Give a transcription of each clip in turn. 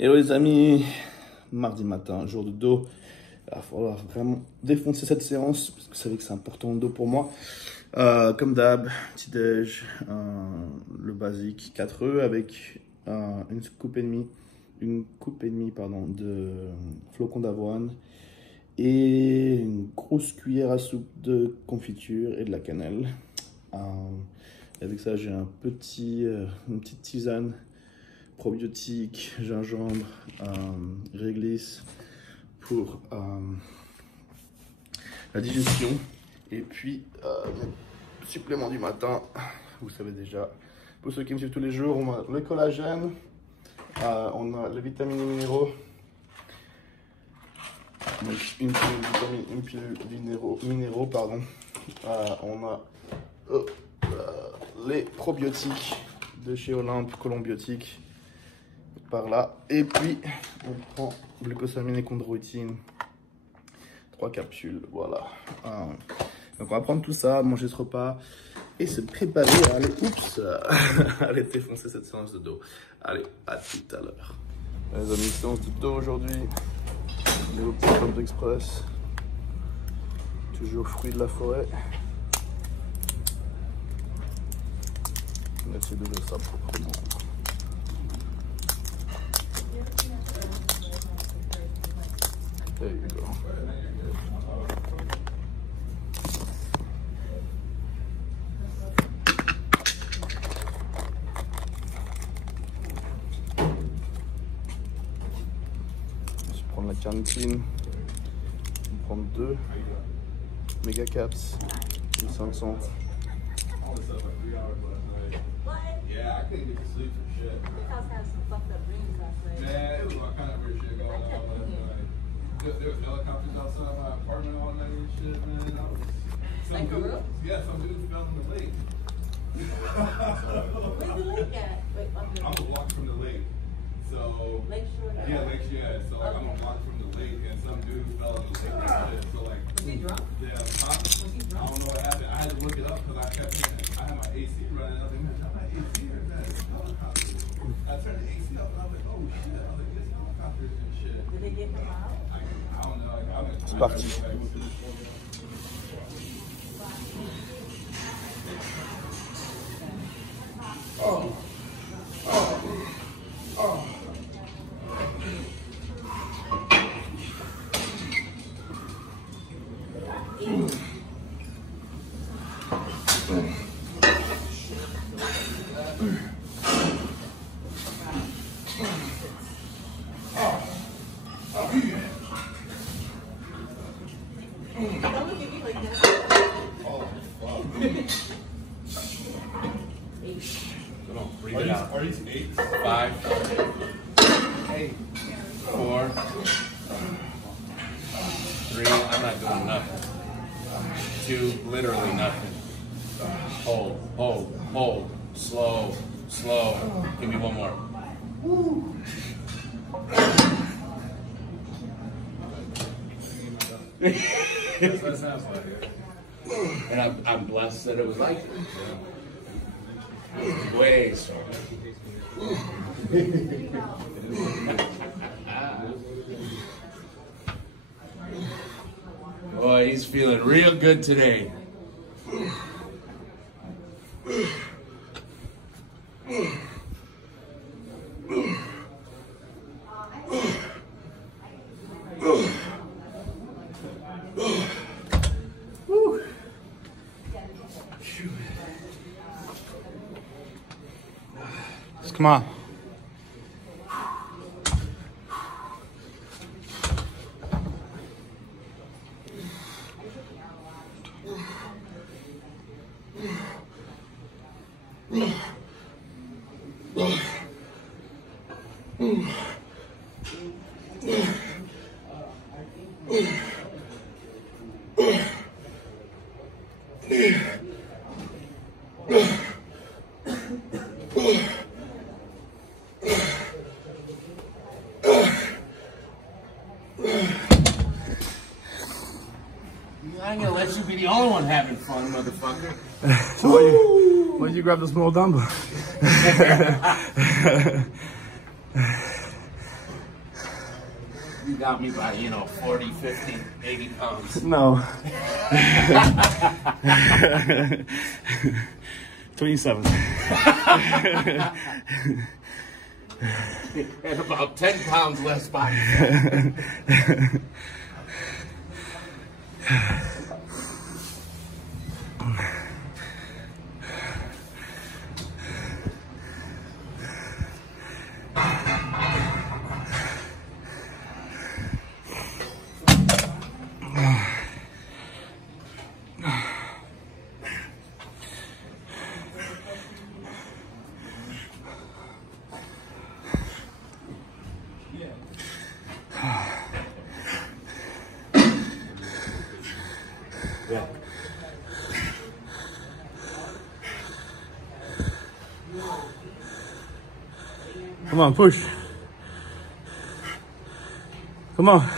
Hello les amis, mardi matin, jour de dos. Il va falloir vraiment défoncer cette séance parce que vous savez que c'est important le dos pour moi. Comme d'hab, petit déj, le basique 4 œufs avec une coupe et demie de flocons d'avoine et une grosse cuillère à soupe de confiture et de la cannelle. Avec ça, j'ai une petite tisane probiotique, gingembre, réglisse pour la digestion. Et puis, supplément du matin, vous savez déjà, pour ceux qui me suivent tous les jours, on a le collagène, on a les vitamines et minéraux, donc une pilule minéraux, pardon. On a les probiotiques de chez Olympe, Colombiotique, par là. Et puis, on prend glucosamine et chondroïtine, 3 capsules, voilà. Donc on va prendre tout ça, manger ce repas et se préparer à aller, aller défoncer cette séance de dos. Allez, à tout à l'heure. Les amis, séance de dos aujourd'hui. Les petits pommes express. Toujours fruits de la forêt. On va essayer de faire ça proprement. There you go. Je vais prendre la carnitine. Je vais prendre 2 méga caps, 1500. Yeah, I couldn't get to sleep for shit. This house has some fucked up dreams last night. Man, it was all kind of weird shit going on. There was helicopters outside my apartment all night and shit, man. Like for real? Yeah, some dude fell in the lake. Where's the lake at? Wait, I'm a block from the lake. So, Lakeshore? yeah, Lake Shore. So, like, I'm a block from the lake, and some dude fell in the lake and shit. So, like, Was he drunk? yeah, Was he I drunk? don't know what happened. I had to look it up because I kept thinking, I had my AC running. I was like, man, is that my AC or is that a helicopter? I turned the AC up and I was like, oh shit. I was like, this helicopters and shit. Did they get him out? I don't know. C'est parti. Don't look at me like that. Come on, breathe it out. Are these 8? 5, 8, 4, 3. I'm not doing nothing. 2, literally nothing. Hold, hold, hold. Slow, slow. Give me one more. And I'm blessed that it was like it. Way so. Boy, he's feeling real good today. Come on. I ain't gonna let you be the only one having fun, motherfucker. So why did you grab the small dumbbell? got me by, 40, 50, 80 pounds. No. 27. And about 10 pounds less body fat. Yeah. Come on, push. Come on.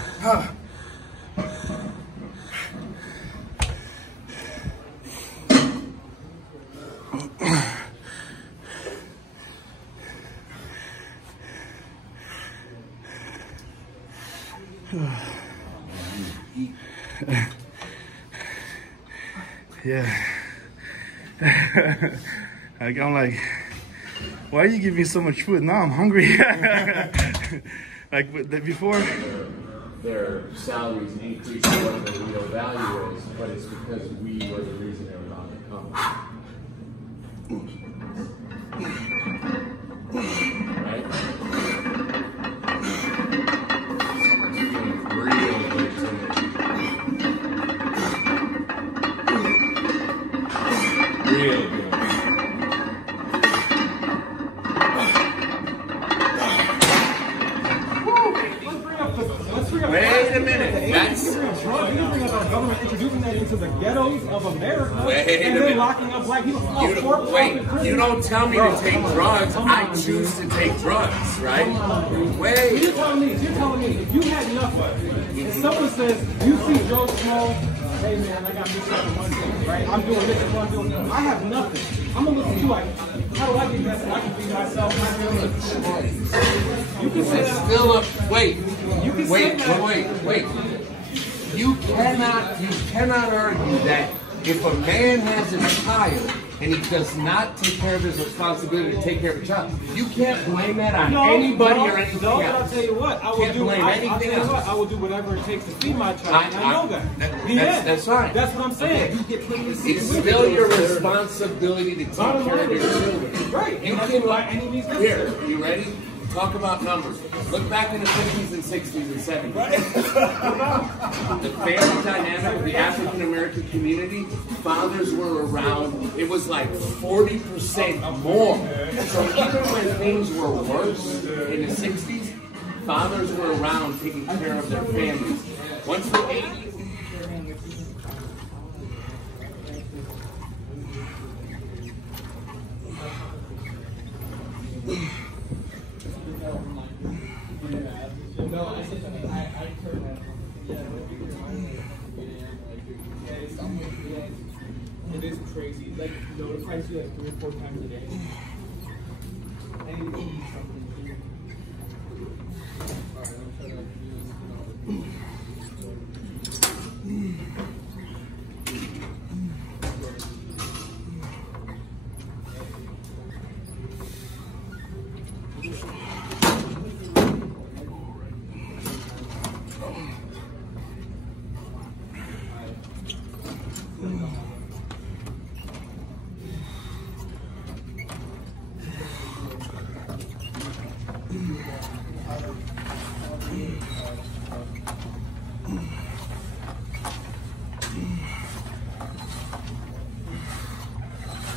Yeah. Like, I'm like, why are you giving me so much food? Now I'm hungry. Like before. Their salaries increased what the real value is, but it's because we were the reason they were on the come. Right? Real good. Wait a minute. That's. You bring up our government introducing that into the ghettos of America. Wait a and minute. then locking up black people. You don't tell me to take drugs. I choose to take drugs, right? Wait. You're telling me, if you had nothing, and someone says, you see Joe Schmo, hey man, I got this type of money, right? I'm doing this and I'm doing that. I have nothing. I'm gonna look at you like, how do I get that so I can feed myself? You can say It's that. still a wait. You can say Wait. that. You cannot argue that if a man has a child and he does not take care of his responsibility to take care of a child, you can't blame that on anybody or anything no, else. I'll tell you what, I will Can't do. blame I'll anything tell you what, else. I will do whatever it takes to feed my child. I know that. That's fine. That's what I'm saying. You get put in this It's situation. still your responsibility to take care of your children. Right. You And can by any means here. necessary. You ready? Talk about numbers. Look back in the 50s and 60s and 70s. The family dynamic of the African American community, fathers were around, it was like 40% more. So even when things were worse in the 60s, fathers were around taking care of their families. Once the 80s, It is crazy. Like, the price you like 3 or 4 times a day. I need to eat something.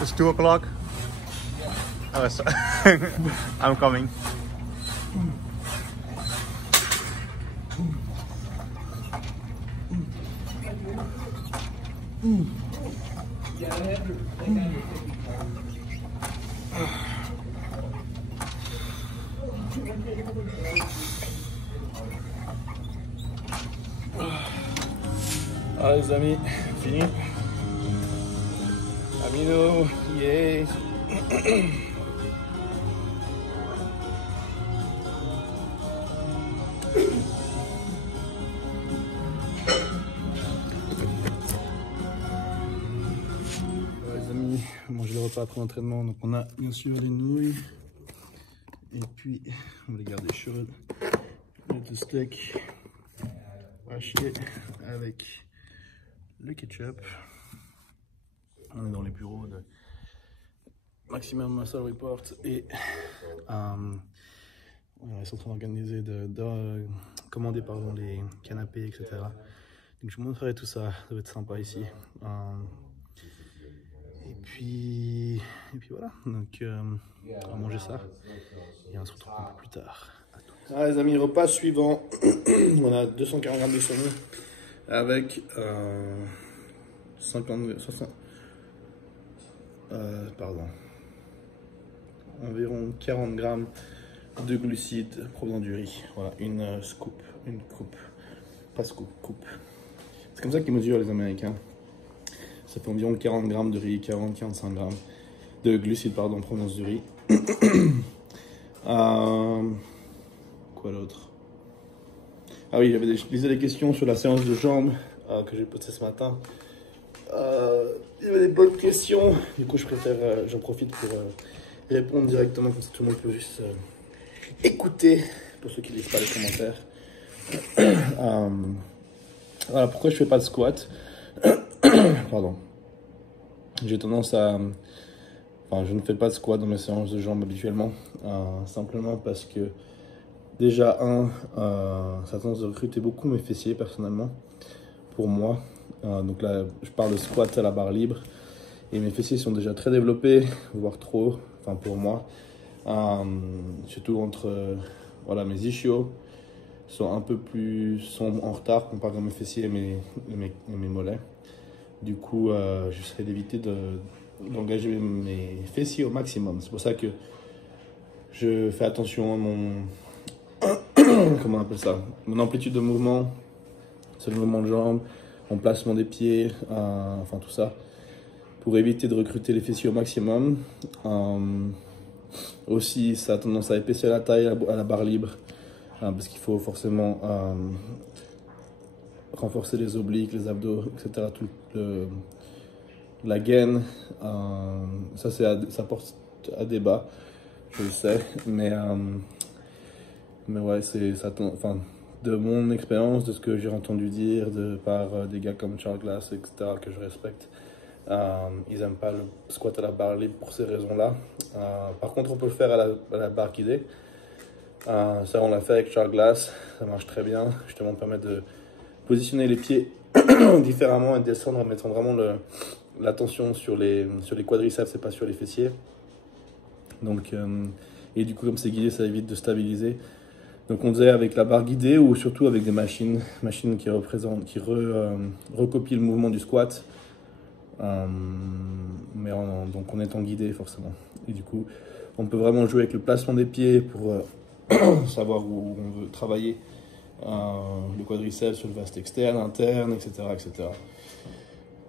It's 2 o'clock. Oh, I'm coming. Ah les amis, fini. Amino, yay. repas après l'entraînement. Donc on a bien sûr les nouilles. Et puis on va les garder chaudes. Le steak haché avec le ketchup. On est dans les bureaux de Maximum Muscle Report et ils sont en train d'organiser, de commander pardon, les canapés, etc. Donc je vous montrerai tout ça, ça va être sympa ici. Et puis voilà, donc on va manger ça et on se retrouve un peu plus tard. Ah, les amis, repas suivant, on a 240 grammes de saumon avec environ 40 grammes de glucides provenant du riz. Voilà, une coupe. C'est comme ça qu'ils mesurent les Américains. Ça fait environ 40 grammes de riz, 40-45 grammes de glucides, pardon, en provenance du riz. Quoi d'autre? Ah oui, je lisais des questions sur la séance de jambes que j'ai postée ce matin. Il y avait des bonnes questions. Du coup, j'en profite pour répondre directement, comme ça tout le monde peut juste écouter, pour ceux qui ne lisent pas les commentaires. Voilà, pourquoi je fais pas de squat. Pardon. J'ai tendance à... Enfin, je ne fais pas de squat dans mes séances de jambes habituellement. Simplement parce que, déjà, ça a tendance à recruter beaucoup mes fessiers, personnellement, pour moi. Donc là, je parle de squat à la barre libre. Et mes fessiers sont déjà très développés, voire trop, enfin pour moi. Surtout entre voilà, mes ischios sont en retard comparé à mes fessiers et mes mollets. Du coup, j'essaie d'éviter d'engager mes fessiers au maximum. C'est pour ça que je fais attention à comment on appelle ça, mon amplitude de mouvement, c'est le mouvement de jambes, mon placement des pieds, enfin tout ça, pour éviter de recruter les fessiers au maximum. Aussi, ça a tendance à épaissir la taille à la barre libre, parce qu'il faut forcément renforcer les obliques, les abdos, etc. La gaine, ça porte à débat, je le sais, mais ouais, enfin, de mon expérience, de ce que j'ai entendu dire par des gars comme Charles Glass, etc., que je respecte, ils n'aiment pas le squat à la barre libre pour ces raisons-là. Par contre, on peut le faire à la barre guidée. Ça, on l'a fait avec Charles Glass, ça marche très bien. Justement, permet de positionner les pieds différemment et de descendre en mettant vraiment l'attention sur les quadriceps et pas sur les fessiers. Donc, et du coup, comme c'est guidé, ça évite de stabiliser. Donc, on faisait avec la barre guidée ou surtout avec des machines qui recopient le mouvement du squat. Mais donc en étant guidé forcément. Et du coup, on peut vraiment jouer avec le placement des pieds pour savoir où on veut travailler le quadriceps sur le vaste externe, interne, etc. etc.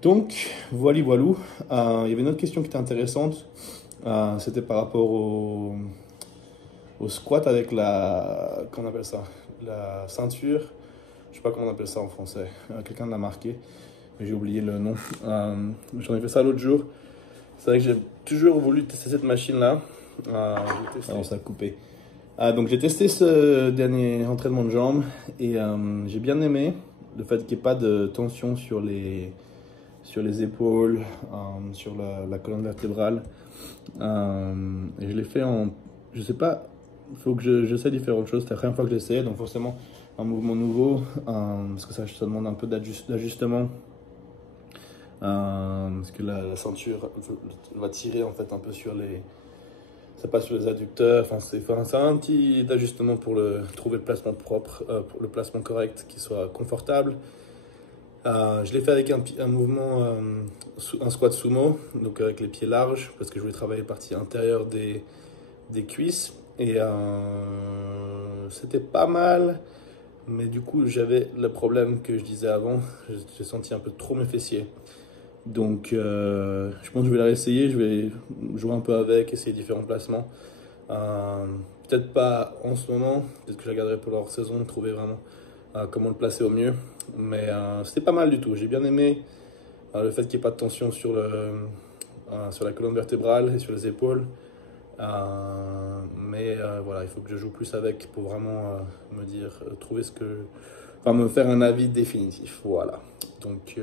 Donc, voilà. Il y avait une autre question qui était intéressante. C'était par rapport au squat avec comment on appelle ça, la ceinture. Je sais pas comment on appelle ça en français. Quelqu'un l'a marqué, mais j'ai oublié le nom. J'en ai fait ça l'autre jour. C'est vrai que j'ai toujours voulu tester cette machine-là. Alors ça a coupé. Donc j'ai testé ce dernier entraînement de jambes et j'ai bien aimé le fait qu'il n'y ait pas de tension sur les épaules, sur la colonne vertébrale. Et je l'ai fait je sais pas, il faut que j'essaie d'y faire autre chose. C'était la première fois que j'essayais, donc forcément un mouvement nouveau, parce que ça demande un peu d'ajustement. Parce que la ceinture va tirer en fait un peu ça passe sur les adducteurs. Enfin, c'est un petit ajustement pour trouver le placement propre, pour le placement correct qui soit confortable. Je l'ai fait avec un mouvement, un squat sumo, donc avec les pieds larges, parce que je voulais travailler la partie intérieure des cuisses. Et c'était pas mal, mais du coup j'avais le problème que je disais avant, j'ai senti un peu trop mes fessiers. Donc je pense que je vais la réessayer, je vais jouer un peu avec, essayer différents placements. Peut-être pas en ce moment, peut-être que je la garderai pour leur saison, trouver vraiment comment le placer au mieux. Mais c'était pas mal du tout, j'ai bien aimé le fait qu'il n'y ait pas de tension sur sur la colonne vertébrale et sur les épaules. Mais voilà, il faut que je joue plus avec pour vraiment me dire, trouver me faire un avis définitif. Voilà. Donc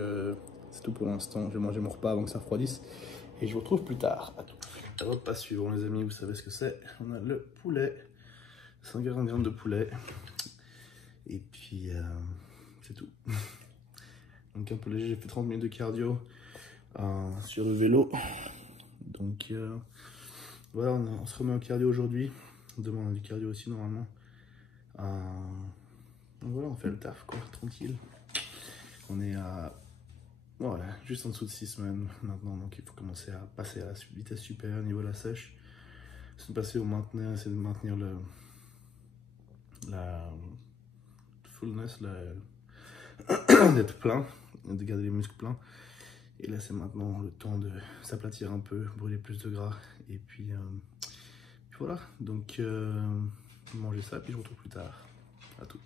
c'est tout pour l'instant. Je vais manger mon repas avant que ça refroidisse et je vous retrouve plus tard. À tout. Repas suivant, les amis, vous savez ce que c'est. On a le poulet, 140 grammes de poulet et puis c'est tout. Donc un peu léger, j'ai fait 30 minutes de cardio sur le vélo. Donc voilà, on se remet au cardio aujourd'hui. Demain on a du cardio aussi normalement. Donc voilà, on fait le taf quoi, tranquille. On est à juste en dessous de 6 semaines maintenant, donc il faut commencer à passer à la vitesse supérieure au niveau de la sèche. C'est de passer au maintenir, c'est de maintenir la fullness, d'être plein, de garder les muscles pleins. Et là c'est maintenant le temps de s'aplatir un peu, brûler plus de gras. Et puis voilà, donc manger ça, puis je vous retrouve plus tard. À toutes.